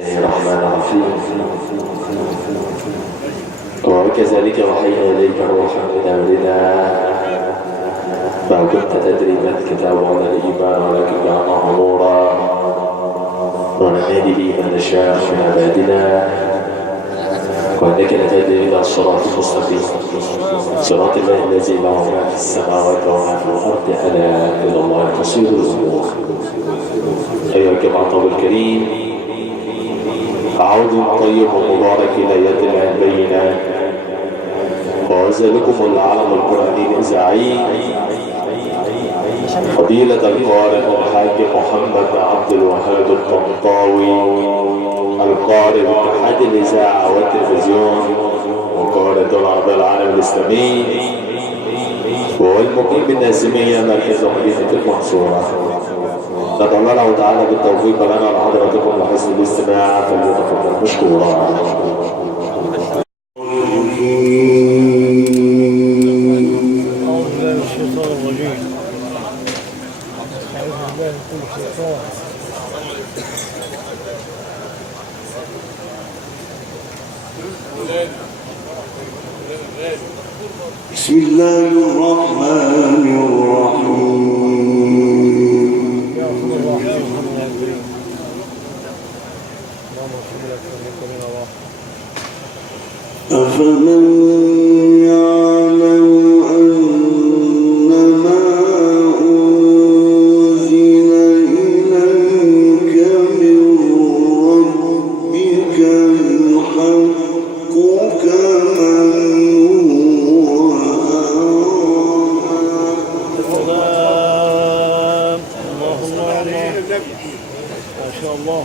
الله الرحمن الرحيم. وكذلك وحينا إليك روحا من أمرنا ما كنت تدري ما الكتاب ولا الإيمان ولكن جعلناه نورا ونهدي به من نشاء من عبادنا وإنك لتهدي إلى الصراط المستقيم صراط الله الذي له ما في السماوات وما في الأرض ألا إلى الله تصير الأمور. أيها الجماعة الكريم، عود طيب ومبارك ليلة البينة، وأزلكم العالم القرآني الإذاعي فضيلة القارئ الحاج محمد عبد الوهاب الطنطاوي، القارئ باتحاد الإذاعة والتلفزيون وقارئ دولة العالم الإسلامي والمقيم بالناسمية مركز مدينة المنصورة. ندعو الله تعالى بالتوفيق لنا لحضراتكم لحسن الاستماع فليتفضل مشكورا. بسم الله الرحمن الرحيم. أفمن يعلم أنما أنزل إليك من ربك الحق كمن هو ما شاء الله.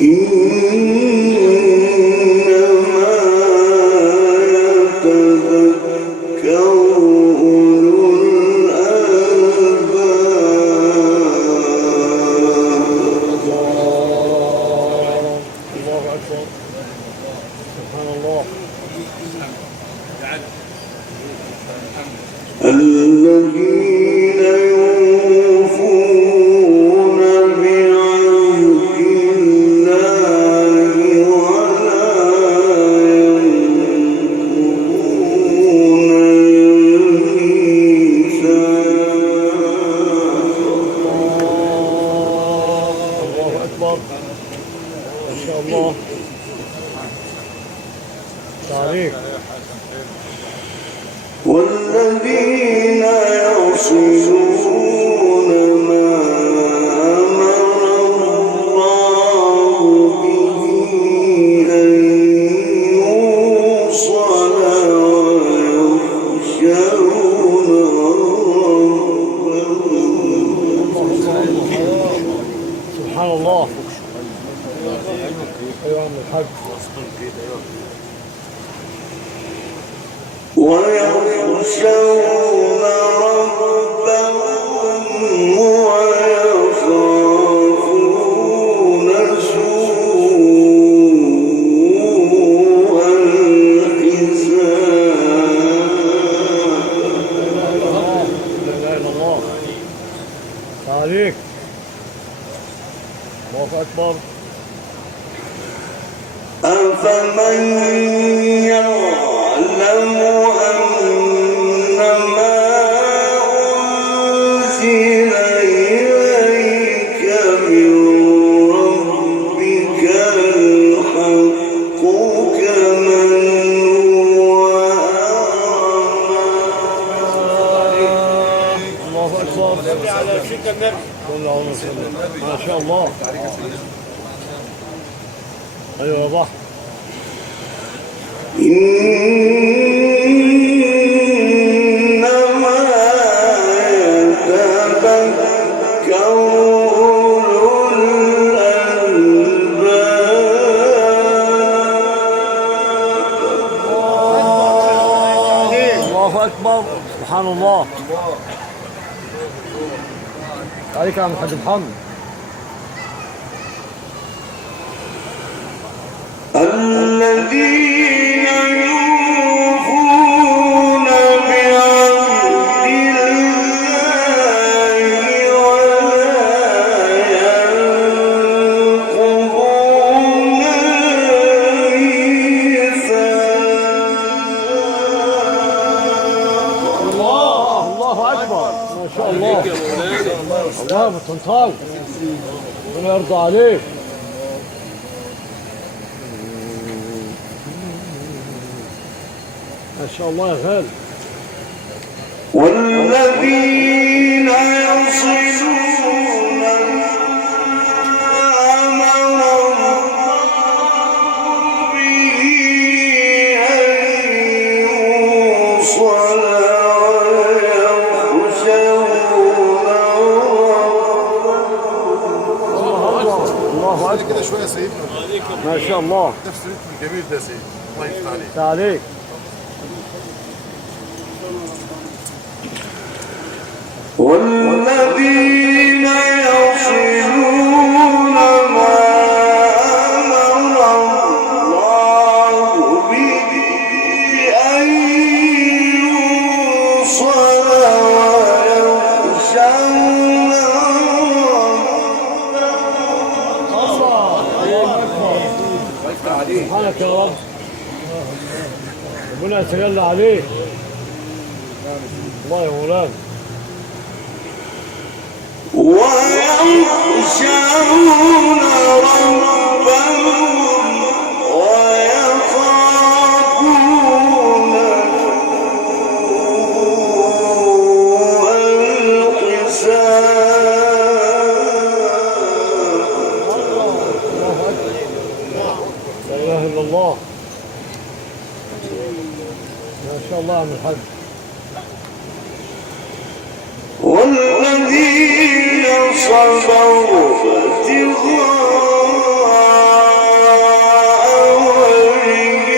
إنما يتذكر أولو الألباب. الله أكبر. سبحان الله. الذين يوفون بعهد الله ولا ينقضون الميثاق. الله أكبر. ما شاء الله. تعليق. والذين يصلون ما أمر الله به أن يوصل ويخشون ربهم. سبحان الله. أيها عم الحاج. ويخشون ربهم ويخافون سوء الحساب. لا إله إلا الله. تعليق. الله أكبر. أفمن يعلم أنما أنزل إليك من ربك الحق كمن هو الله أكبر. على شك النبي. اللهم صل. ما شاء الله. أيوة يا بحر. إنما يتذكر أولو الألباب. الله أكبر. سبحان الله. عليك يا عم الحاج محمد. الذين يوفون بعهد الله اكبر ما شاء الله. الله بتنطال ربنا يرضى عليك. ما شاء الله يا غالي. والذين يصلون ما أمر الله به أن يوصل ويخشون الله بعد اكبر كده شويه سيدنا ما شاء الله. نفس الريتم الجميل ده سيدنا الله يفتح عليك. عليك. والذين يصلون ما أمر الله به أن يوصل ويخشون سبحانك يا رب. ربنا يتجلى عليك. الله يا مولانا. ويخشون ربهم ويخافون سوء الحساب. لا اله الا الله. ما شاء الله عم الحاج. والذين صبروا ابتغاء وجه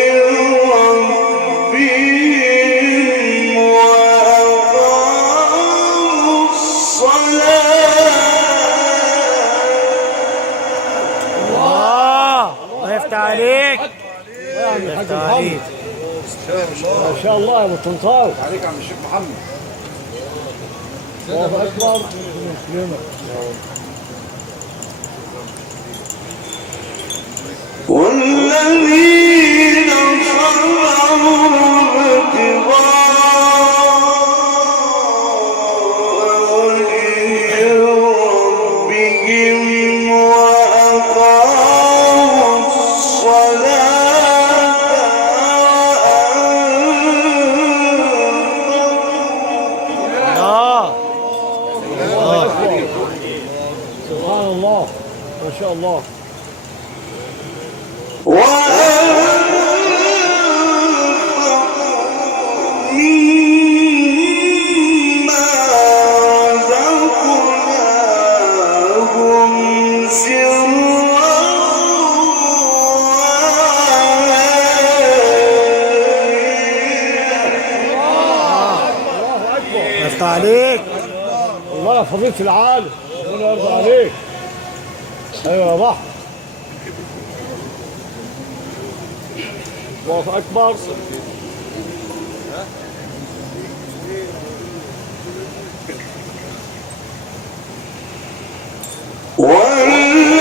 ربهم وأقاموا الصلاة. الله يفتح عليك. يفتح عليك. ما شاء الله يا ابو طنطاوي. عليك يا عم الشيخ محمد. الله اكبر. والذين صبروا ابتغاء وجه ربهم وأقاموا سبحان الله ما شاء الله. مما رزقناهم سرا يفتح عليك. الله يا فضيلة العالم ربنا يرضى عليك. ايوه يا بحر. الله اكبر.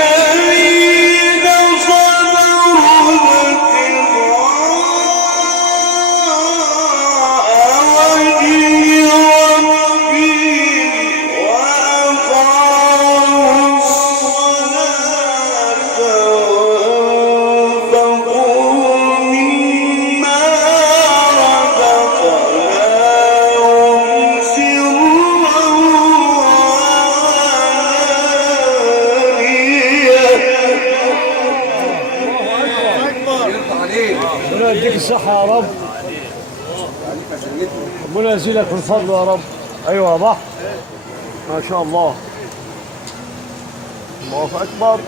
والذين صبروا ابتغاء وجه ربهم وأقاموا الصلاة وأنفقوا مما رزقناهم سرا ربنا يديك الصحة يا رب. ربنا يزيلك من فضله يا رب. ايوه يا بحر ما شاء الله. الله اكبر.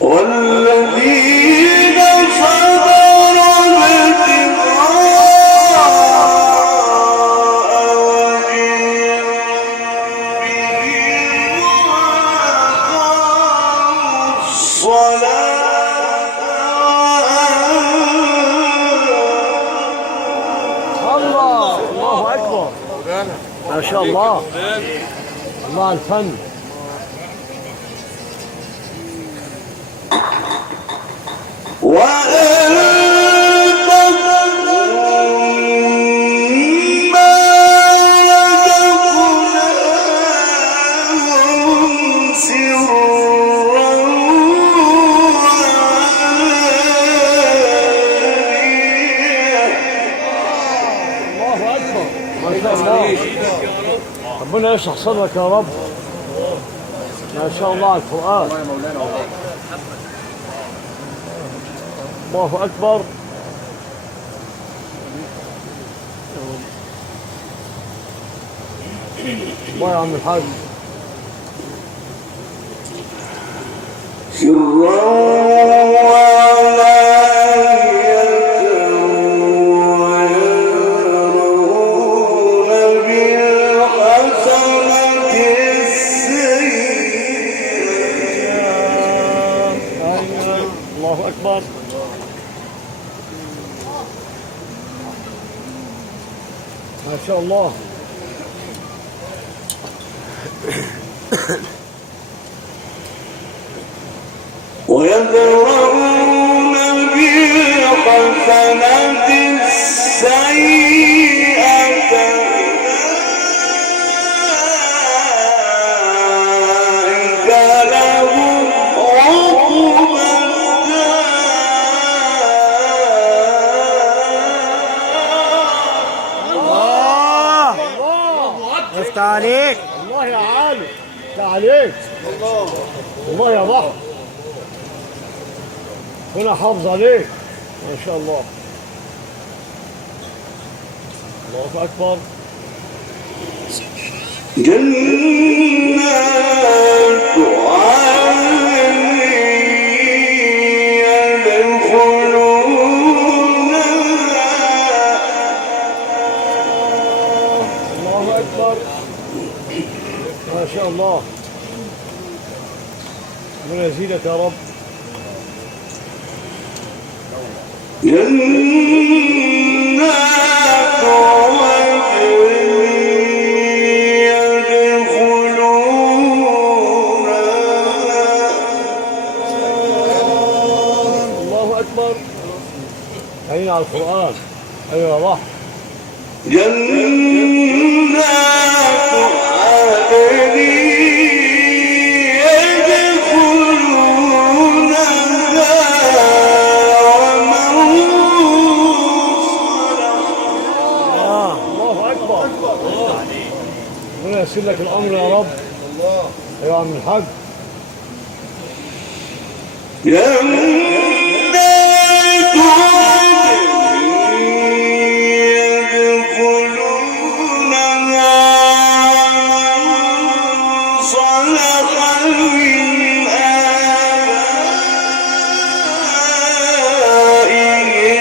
والذين صبروا ابتغاء وجه ربهم وأقاموا الصلاة الله اكبر. ما شاء الله. الله على الفن. وأنفقوا مما ما شاء الله. ربنا يشرح صدرك يا رب. ما شاء الله على القرآن. الله أكبر. الله يا عم الحاج. الله أكبر. ما شاء الله. ويدرؤون بالحسنة السيئة أولئك لهم عقبى الله افتح عليك. الله يا عالم. افتح عليك. الله يا بحر. هنا حافظ عليك. ما شاء الله. الله أكبر. جنات عدن يدخلونها الله أكبر. ما شاء الله. ربنا يزيدك يا رب. جنات عدن يدخلونها الله أكبر. عين على القرآن. أيوة يا بحر. جنات عدن ربنا ييسر لك الامر يا رب. يا عم الحاج. جنات عدن يدخلونها صلح من آبائهم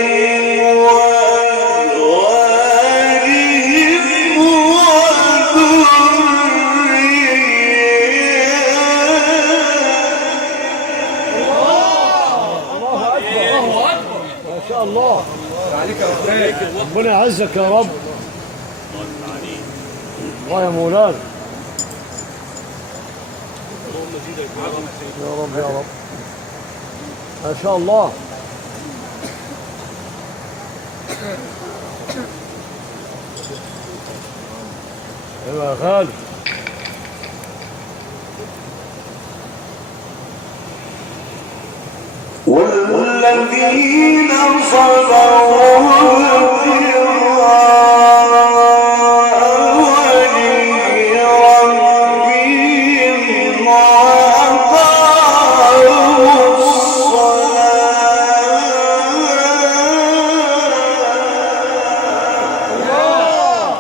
الله ربنا يعزك يا رب. الله يا مولانا. يا رب يا رب. ما شاء الله. ايوه يا غالي. والذين صبروا ابتغاء وجه ربهم وأقاموا الصلاة.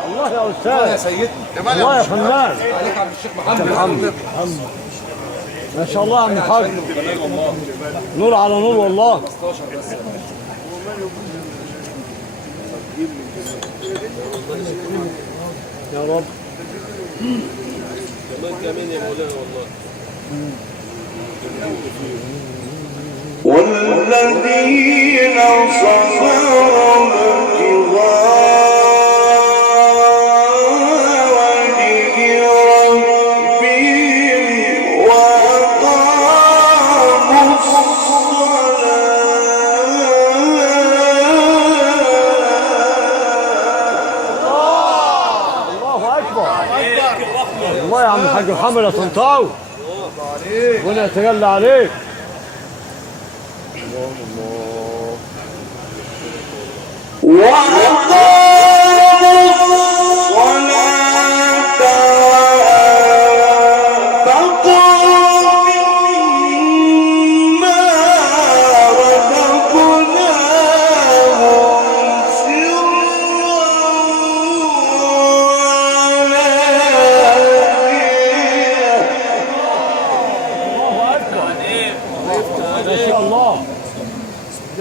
الله يا استاذ. يا سيدنا الله يا فنان. عليك عبد الشيخ محمد. ما شاء الله يا عم الحاج. نور على نور والله. يا رب. كمان يا مولانا والله. والذين صبروا الله يا عم الحاج محمد يا طنطاوي. ربنا يتجلى عليك. الله الله. وأقاموا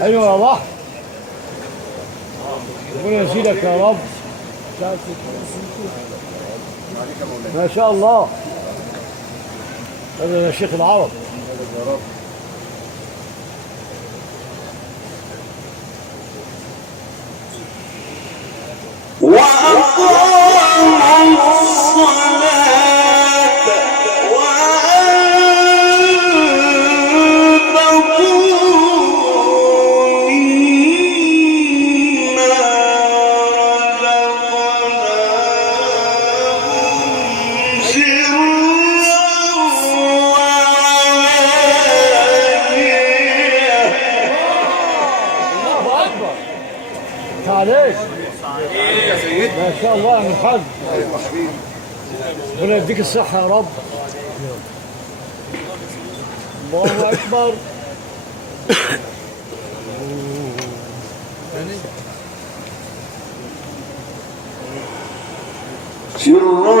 ايوه يا بحر ربنا يزيدك يا رب ما شاء الله هذا يا شيخ العرب وأقاموا الصلاة وأنفقوا مما رزقناهم سرا وعلانية. الله اكبر عليك ما شاء الله من حظ ربنا يديك الصحة يا رب الله أكبر سرا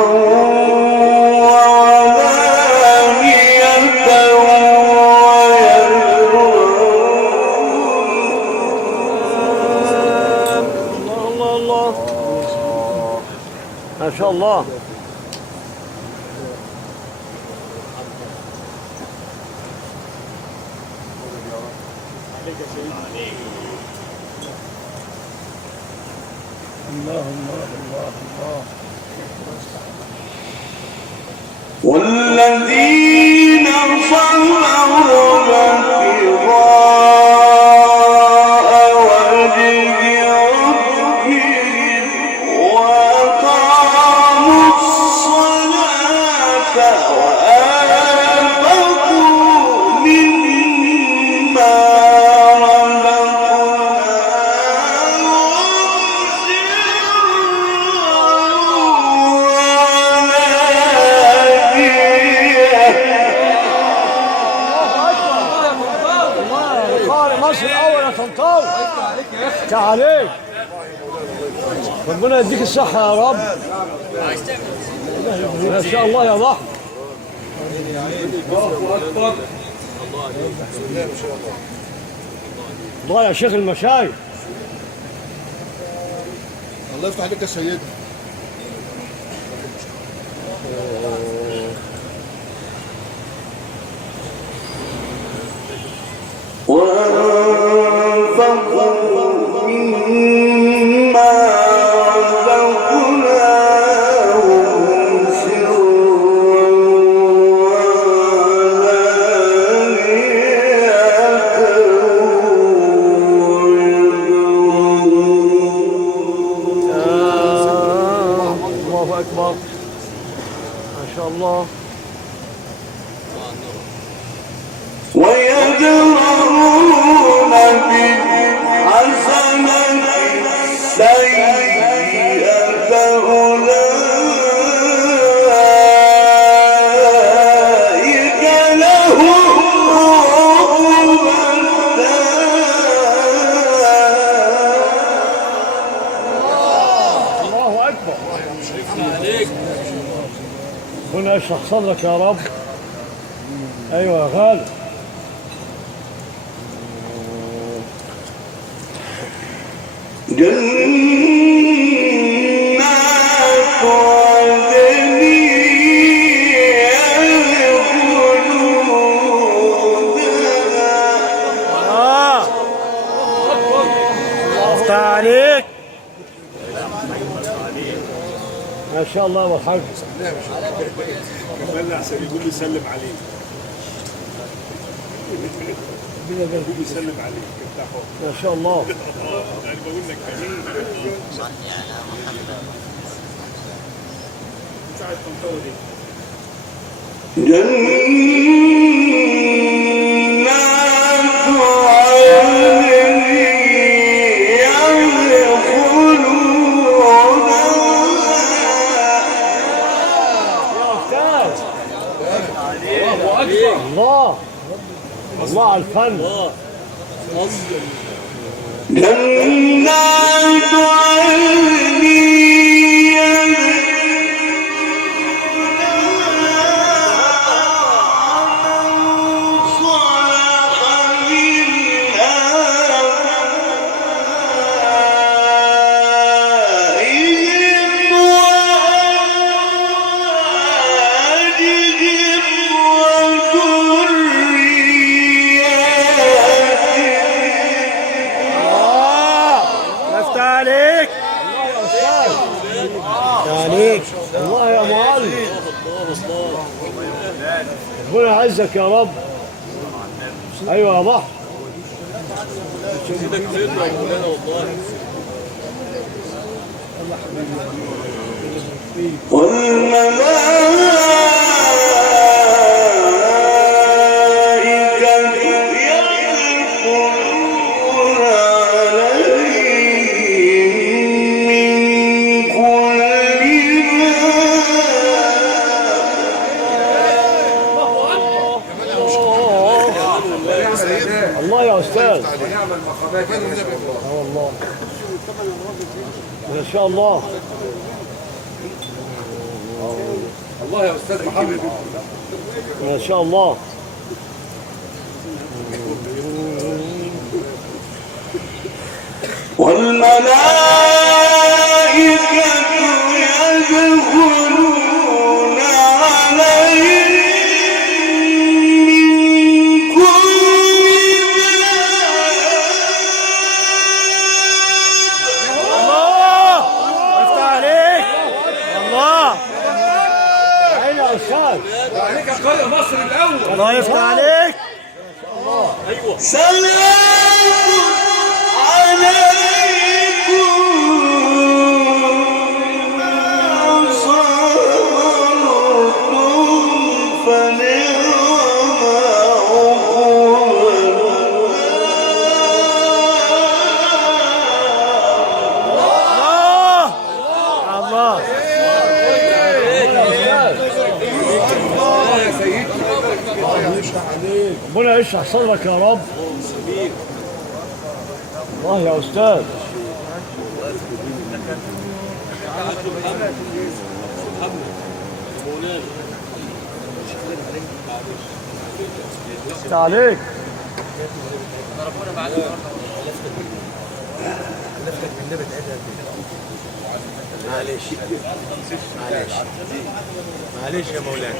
وعلانية الله الله ما شاء الله الله الله الله الله والذين صبروا ابتغاء وجه ربهم وأقاموا الصلاة وأنفقوا مما مصر الاول يا طنطاوي تعاليك ربنا يديك الصحة يا رب ما شاء الله يا بحر الله يا شيخ المشايخ الله يفتح عليك يا سيدي. وأنفقوا مما رزقناهم سرا الله أكبر ما شاء الله ويدرؤون بالحسنة السيئة أولئك لهم عقبى الله أكبر ربنا يشرح صدرك يا رب أيوة يا غالي جنات عدن يدخلونها افتح عليك ما شاء الله والحاج كمان احسن يقول لي سلم عليك يقول لي سلم عليك انت حر ما شاء الله انا بقول لك كمان ساعه تنطوي دي جنات عدن يدخلونها الله على الفن. جنات عدن لفت عليك. عليك الله يا معلم. ربنا يعزك يا رب. ايوه يا بحر. والملائكة يدخلون عليهم من كل الله يا استاذ. ونعم المقامات والله ما شاء الله. الله يا استاذ محمد. ما شاء الله. والملائكة يدخلون عليهم من كل الله لفت عليك. الله عين يا استاذ. عليك يا قارئ مصر الاول. الله يفتح عليك. سلام عليكم صبرتم فنعم الله يا سيدي. ربنا يشرح صدرك يا رب. الله يا استاذ. لفت عليك. معلش يا مولانا.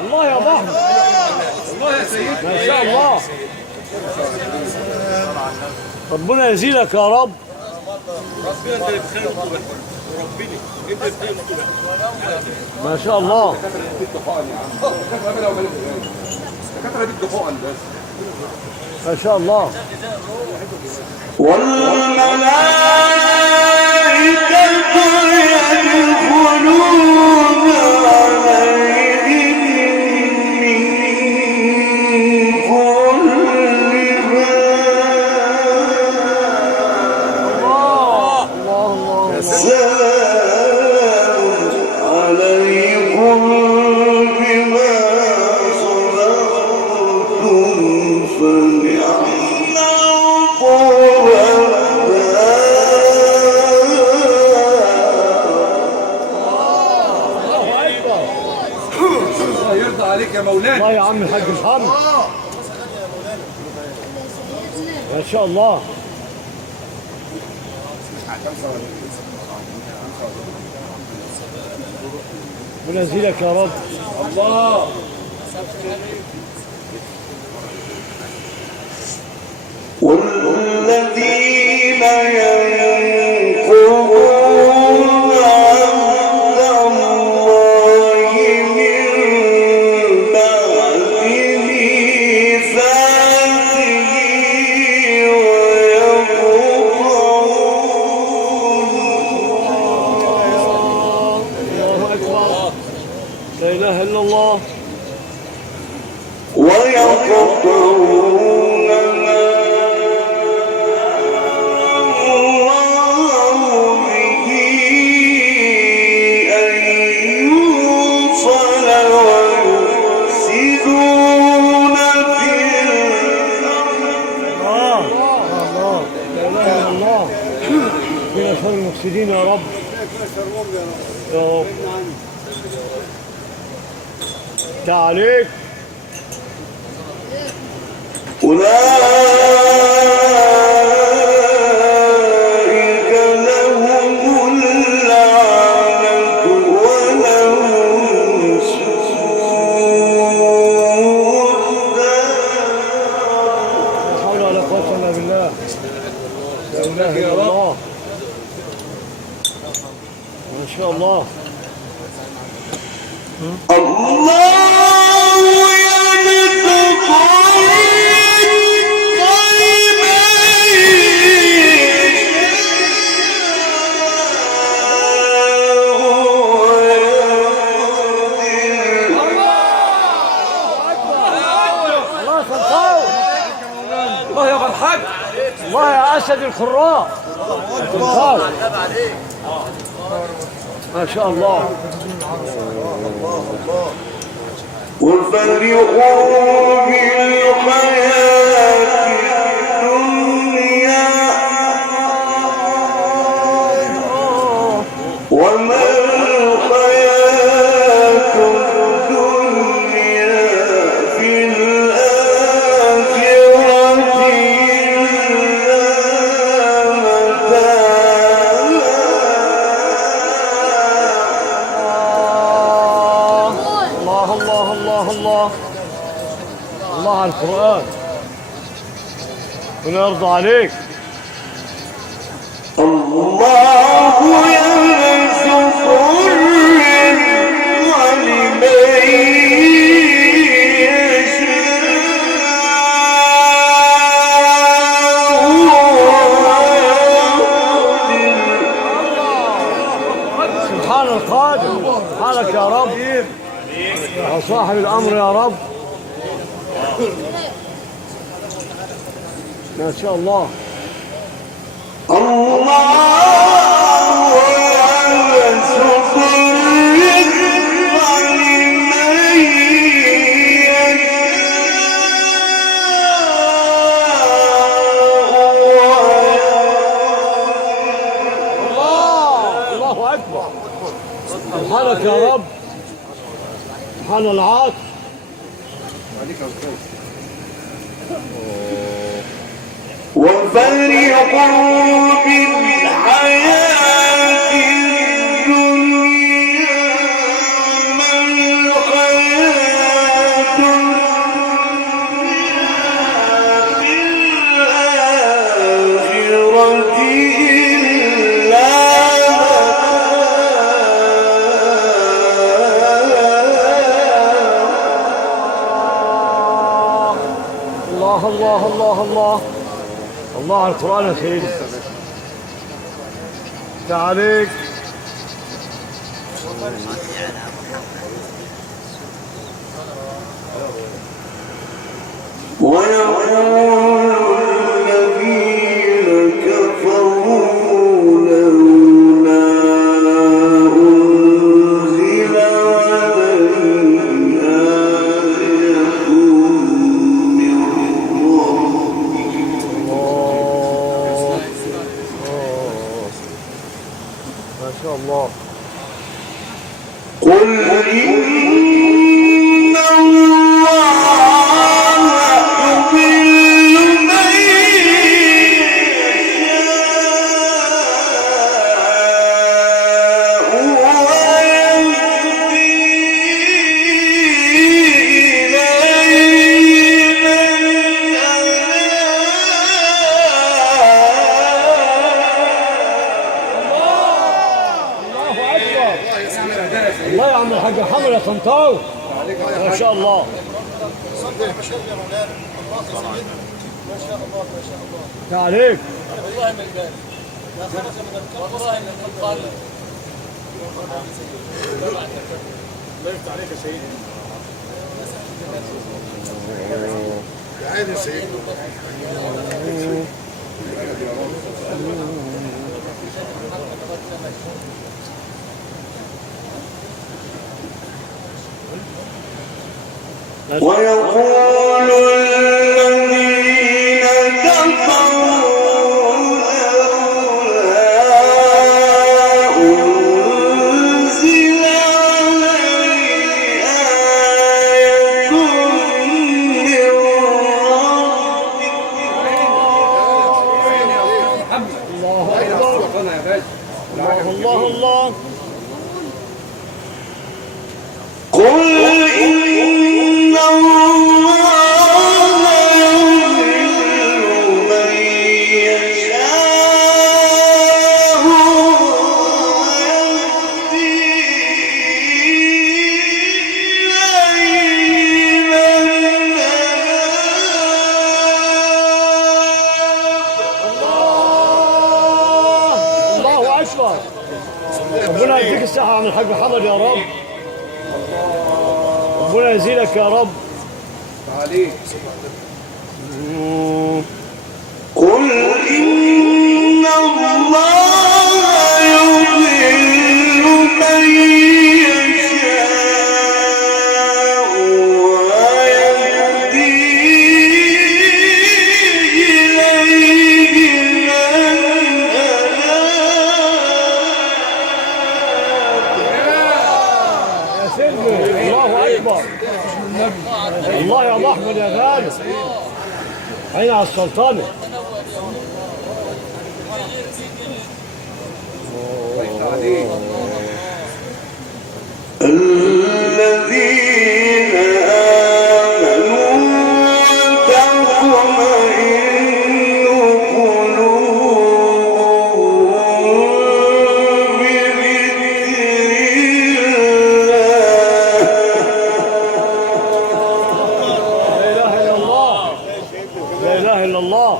الله يا بحر. الله يا سيدي. ما شاء الله. ربنا يزيدك يا رب. ربنا انت اللي بتخير الطبع وربنا انت اللي بتخير الطبع. ما شاء الله. الدكاتره دي الدخان بس. ما شاء الله. والملائكة يدخلون عليهم من كل باب سلام عليكم بما صبرتم فنعم الله يرضى عليك يا مولانا. الله يا عم الحاج محمد. ما شاء الله. ربنا يزيدك يا رب. الله. والذين ينقضون عهد الله من بعد ميثاقه لا إله إلا الله. ويقطعون ما الله به أن يوصل ويفسدون في الله الله لا إله إلا الله. من شر المفسدين يا رب. يا رب. تعاليك. أولئك لهم اللعنة ولهم سوء الدار. لا حول ولا قوة إلا بالله. لا إله إلا الله. ما شاء الله. الله الله سلطان. الله يا فرحان. الله يا أسد القراء. سلطان. ما شاء الله. وفرحوا بالحياة الدنيا وما الحياة الدنيا في الآخرة إلا متاع. الله الله الله الله الله على القرآن. ربنا يرضى عليك. الله يرزق الرزق لمن يشاء. سبحان القادر. سبحانك يا رب. يا صاحب الأمر يا رب. ما شاء الله. الله يرزق الرزق لمن يشاء. الله أكبر. سبحانك يا رب. سبحان العاطف. وفرحوا بالحياة الدنيا ما الحياة الدنيا في الآخرة إلا الله الله الله الله الله على القرآن يا سيدي. تعاليك. ويقول الذين كفروا لولا أنزل عليه آية من ربه. ما شاء الله. قل إن الله يضل من يشاء ويهدي إليه من الله يا عم الحاج محمد يا طنطاوي. ما شاء الله. تعاليك. ويقول الذين كفروا لولا أنزل عليه آية من ربه الله الله. قل إن الله يضل من يشاء ويهدي إليه من الله أكبر. ربنا يديك الصحة عن الحاج محمد يا رب. ربنا يزيدك يا رب. قل إن الله يضل من يشاء ويهدي إليه من يا سيدنا الله أكبر. الله يا أبو أحمد يا غالي. عين على السلطانة. الذين آمنوا وتطمئن قلوبهم بذكر الله. لا إله إلا الله. لا إله إلا الله.